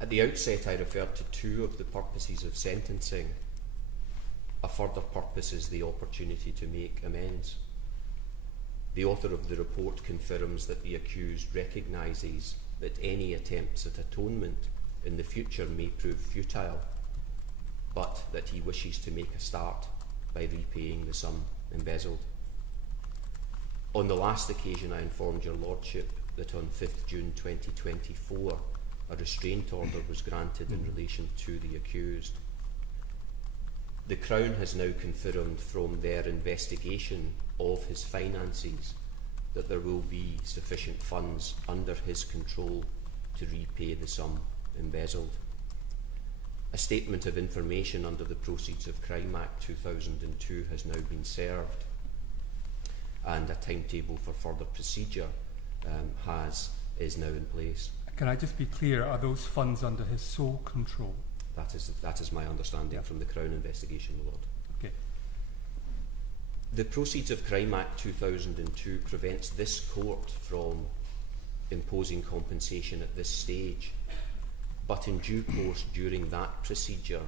At the outset, I referred to two of the purposes of sentencing. A further purpose is the opportunity to make amends. The author of the report confirms that the accused recognises that any attempts at atonement in the future may prove futile, but that he wishes to make a start by repaying the sum embezzled. On the last occasion, I informed your Lordship that on 5th June 2024, a restraint order was granted in relation to the accused. The Crown has now confirmed from their investigation of his finances that there will be sufficient funds under his control to repay the sum embezzled. A statement of information under the Proceeds of Crime Act 2002 has now been served, and a timetable for further procedure is now in place. Can I just be clear, are those funds under his sole control? That is my understanding from the Crown investigation, Lord. Okay. The Proceeds of Crime Act 2002 prevents this court from imposing compensation at this stage, but in due course during that procedure,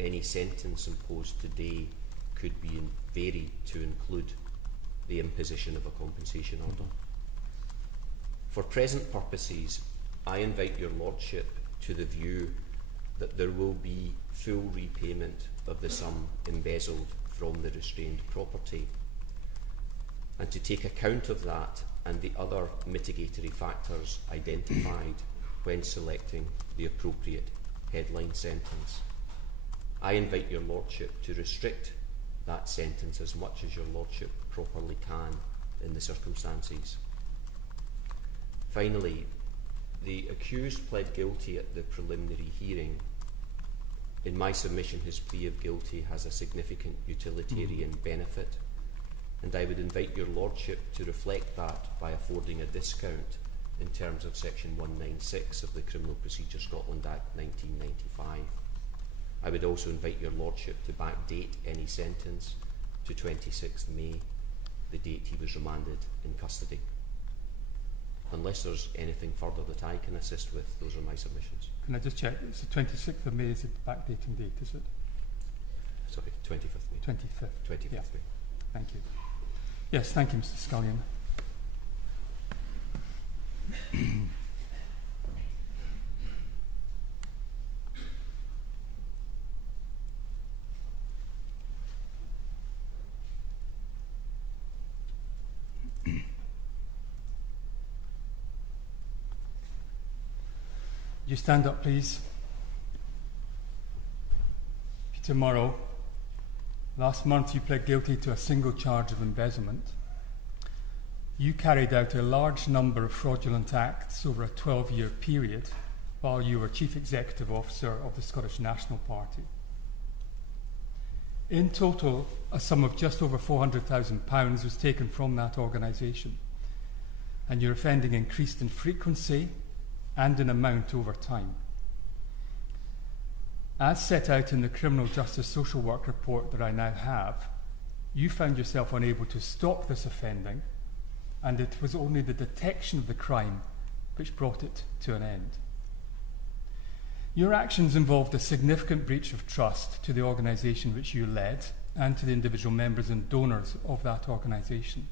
any sentence imposed today could be varied to include the imposition of a compensation order. For present purposes, I invite your Lordship to the view that there will be full repayment of the sum embezzled from the restrained property, and to take account of that and the other mitigatory factors identified when selecting the appropriate headline sentence. I invite your Lordship to restrict that sentence as much as your Lordship properly can in the circumstances. Finally, the accused pled guilty at the preliminary hearing. In my submission, his plea of guilty has a significant utilitarian benefit, and I would invite your Lordship to reflect that by affording a discount in terms of Section 196 of the Criminal Procedure Scotland Act 1995. I would also invite your Lordship to backdate any sentence to 26th May, the date he was remanded in custody. Unless there's anything further that I can assist with, those are my submissions. Can I just check? It's the 26th of May is the backdating date, is it? Sorry, 25th May. 25th. 25th yeah. May. Thank you. Yes, thank you, Mr. Scullion. You stand up, please. Peter Murrell, last month you pled guilty to a single charge of embezzlement. You carried out a large number of fraudulent acts over a 12-year period while you were Chief Executive Officer of the Scottish National Party. In total, a sum of just over £400,000 was taken from that organisation, and your offending increased in frequency and in amount over time. As set out in the Criminal Justice Social Work report that I now have, you found yourself unable to stop this offending, and it was only the detection of the crime which brought it to an end. Your actions involved a significant breach of trust to the organisation which you led and to the individual members and donors of that organisation.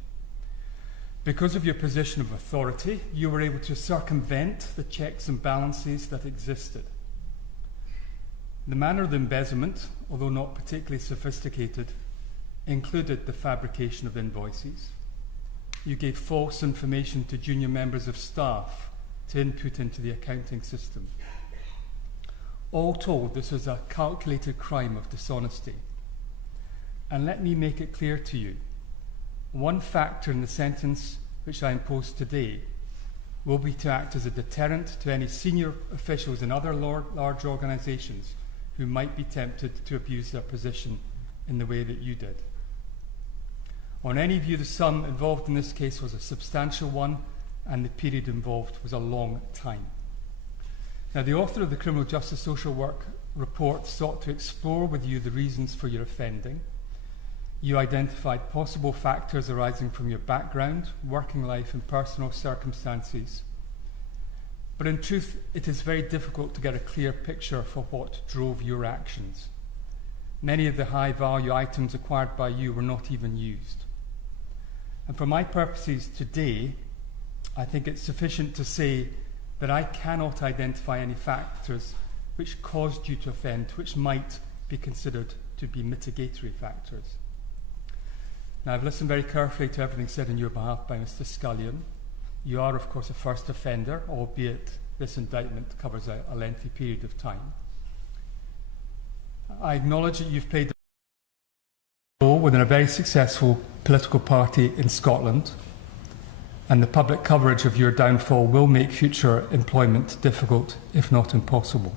Because of your position of authority, you were able to circumvent the checks and balances that existed. The manner of the embezzlement, although not particularly sophisticated, included the fabrication of invoices. You gave false information to junior members of staff to input into the accounting system. All told, this was a calculated crime of dishonesty. And let me make it clear to you, one factor in the sentence which I impose today will be to act as a deterrent to any senior officials in other large organisations who might be tempted to abuse their position in the way that you did. On any view, the sum involved in this case was a substantial one, and the period involved was a long time. Now, the author of the Criminal Justice Social Work report sought to explore with you the reasons for your offending. You identified possible factors arising from your background, working life, and personal circumstances. But in truth, it is very difficult to get a clear picture for what drove your actions. Many of the high-value items acquired by you were not even used. And for my purposes today, I think it's sufficient to say that I cannot identify any factors which caused you to offend, which might be considered to be mitigatory factors. Now, I've listened very carefully to everything said on your behalf by Mr. Scullion. You are, of course, a first offender, albeit this indictment covers a lengthy period of time. I acknowledge that you've played a role within a very successful political party in Scotland, and the public coverage of your downfall will make future employment difficult, if not impossible.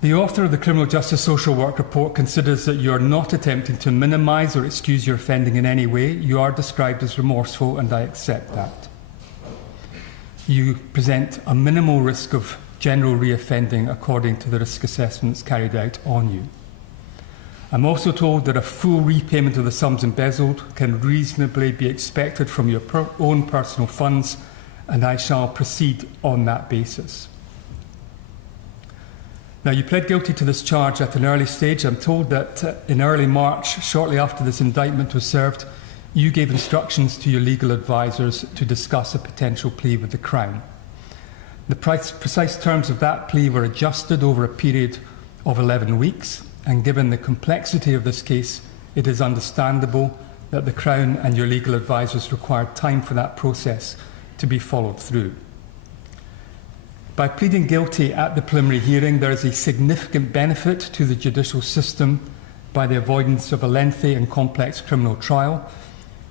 The author of the Criminal Justice Social Work Report considers that you are not attempting to minimise or excuse your offending in any way. You are described as remorseful, and I accept that. You present a minimal risk of general reoffending according to the risk assessments carried out on you. I'm also told that a full repayment of the sums embezzled can reasonably be expected from your own personal funds, and I shall proceed on that basis. Now, you pled guilty to this charge at an early stage. I'm told that in early March, shortly after this indictment was served, you gave instructions to your legal advisors to discuss a potential plea with the Crown. The precise terms of that plea were adjusted over a period of 11 weeks, and given the complexity of this case, it is understandable that the Crown and your legal advisors required time for that process to be followed through. By pleading guilty at the preliminary hearing, there is a significant benefit to the judicial system by the avoidance of a lengthy and complex criminal trial,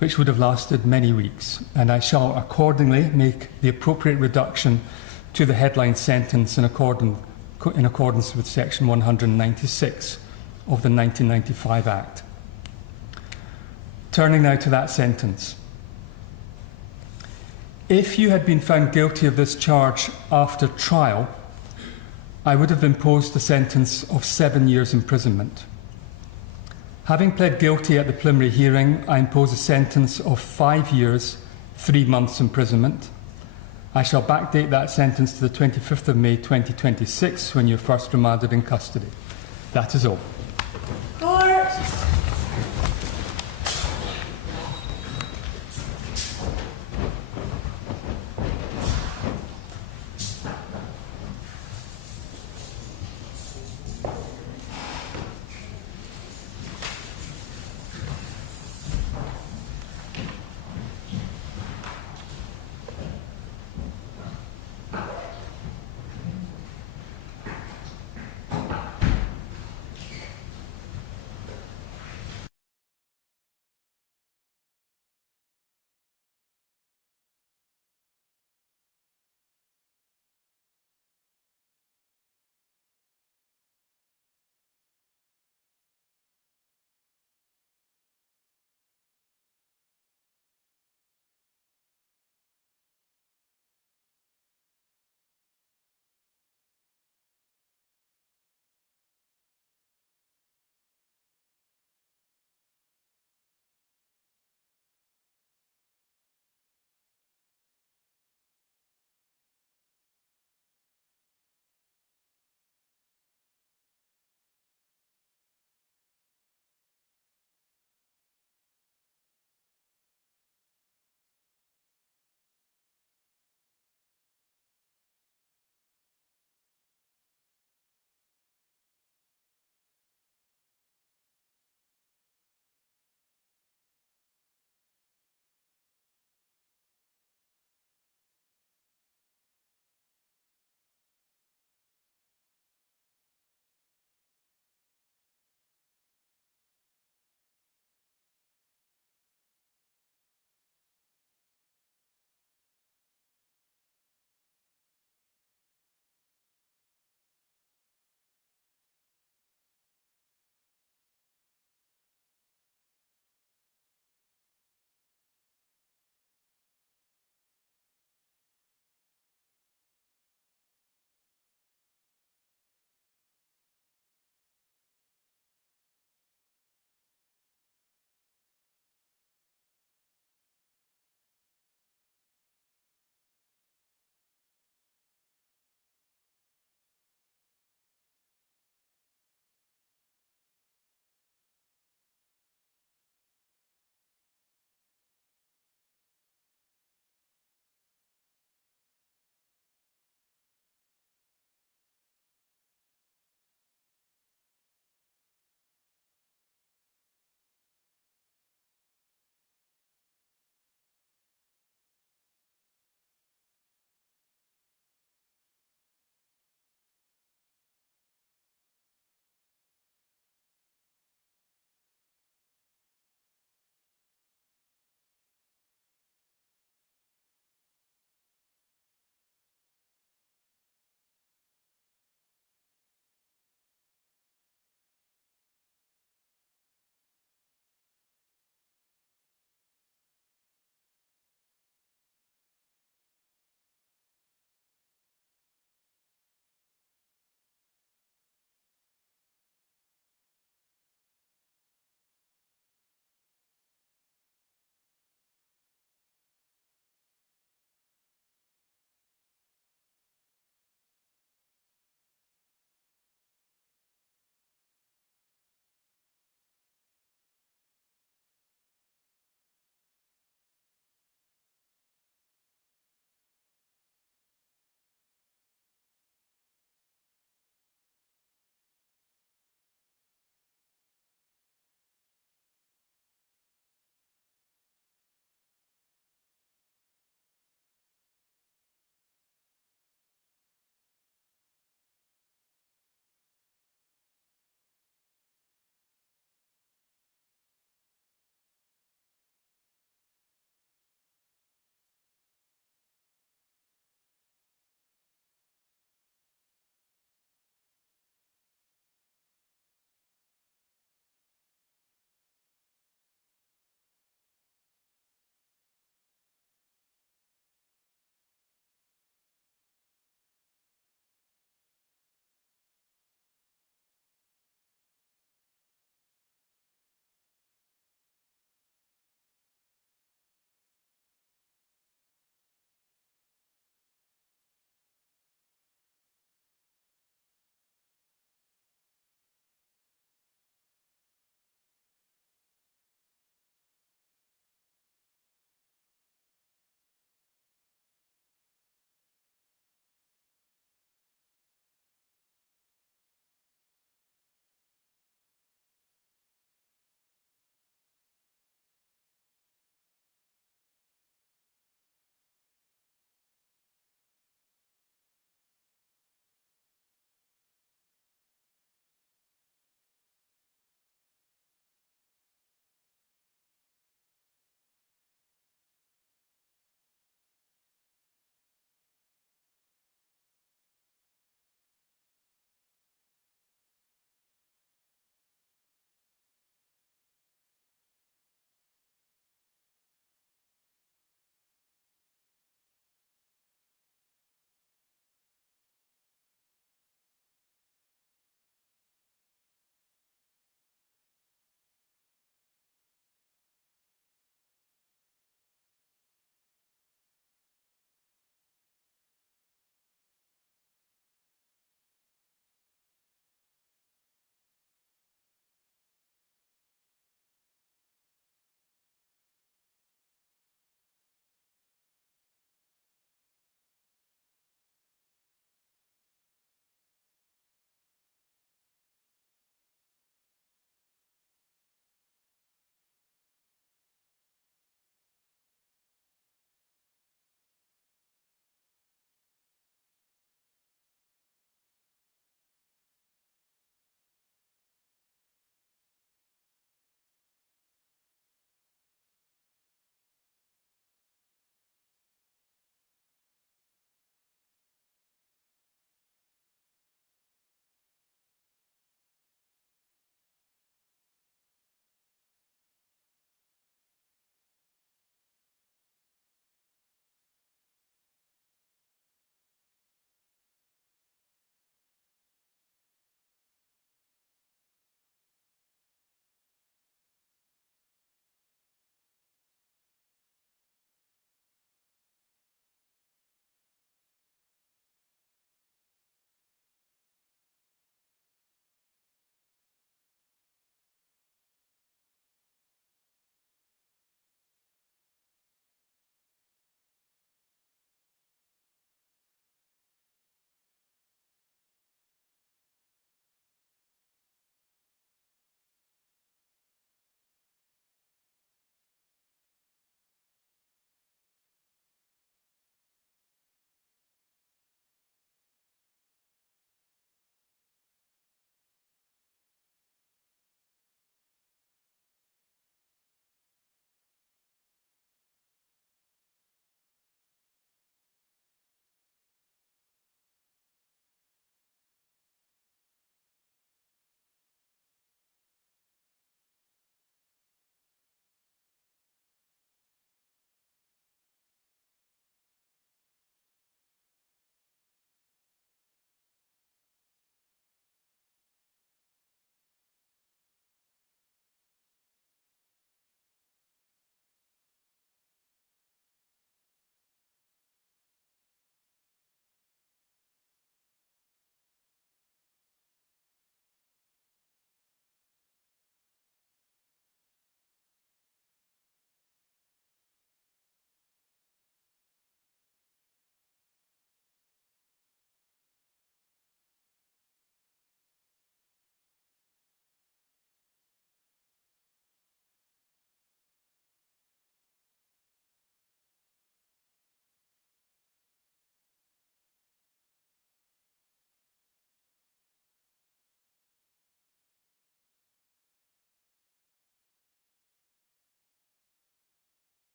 which would have lasted many weeks, and I shall accordingly make the appropriate reduction to the headline sentence in accordance with Section 196 of the 1995 Act. Turning now to that sentence. If you had been found guilty of this charge after trial, I would have imposed a sentence of 7 years imprisonment. Having pled guilty at the preliminary hearing, I impose a sentence of 5 years, 3 months imprisonment. I shall backdate that sentence to the 25th of May 2026, when you're first remanded in custody. That is all.